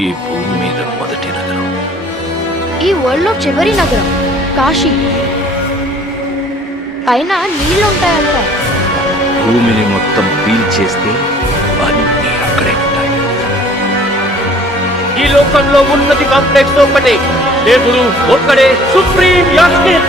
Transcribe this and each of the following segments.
ఈ భూమి మీద మొదటి నగరం, ఈ వరల్డ్ లో చివరి నగరం కాశీ. పైన నీళ్ళుంటాయంట. భూమిని మొత్తం పీల్చేస్తే అన్నీ అక్కడే ఉంటాయి. ఈ లోకంలో ఉన్నది కాంప్లెక్స్ ఒక్కటే, దేవుడు ఒక్కడే సుప్రీం యాస్కిన్.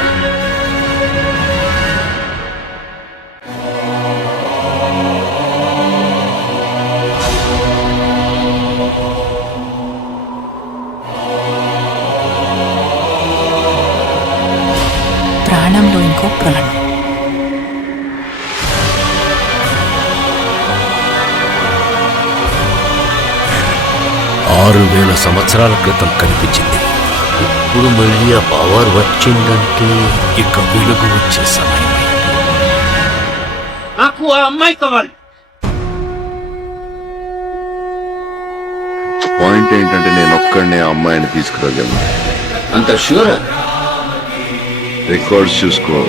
ప్రాణంలో ఇంకో ప్రాణం. సంవత్సరాల క్రితం కనిపించింది. ఇప్పుడు మళ్ళీ ఆ పవర్ వచ్చిందంటే ఇక వెలుగు వచ్చే సమయం. నాకు ఆ అమ్మాయి కావాలి. పాయింట్ ఏంటంటే నేను ఒక్కడినే ఆ అమ్మాయిని తీసుకురాగలను. అంత ష్యూర్? రికార్డ్స్ చూసుకో,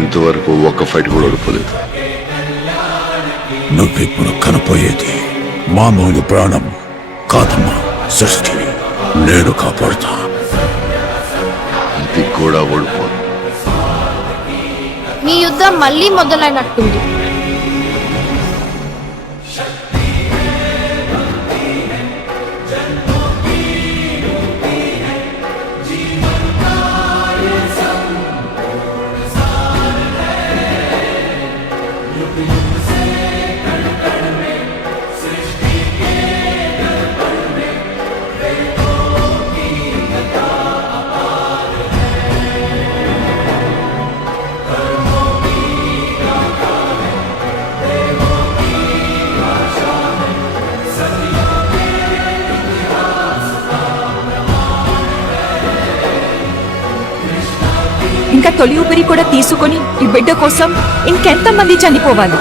ఇంతవరకు ఒక్క ఫైట్ కూడా ఓడిపోలేదు. నువ్విప్పుడు కనపోయేది మామూలు ప్రాణం కాదమ్మా, సృష్టి. నేను కాపాడుతా. ఇది కూడా ఓడిపోదు. మీ యుద్ధం మళ్ళీ మొదలైనట్టుంది. ఇంకా తొలి ఊపిరి కూడా తీసుకొని ఈ బిడ్డ కోసం ఇంకెంతమంది చనిపోవాలి?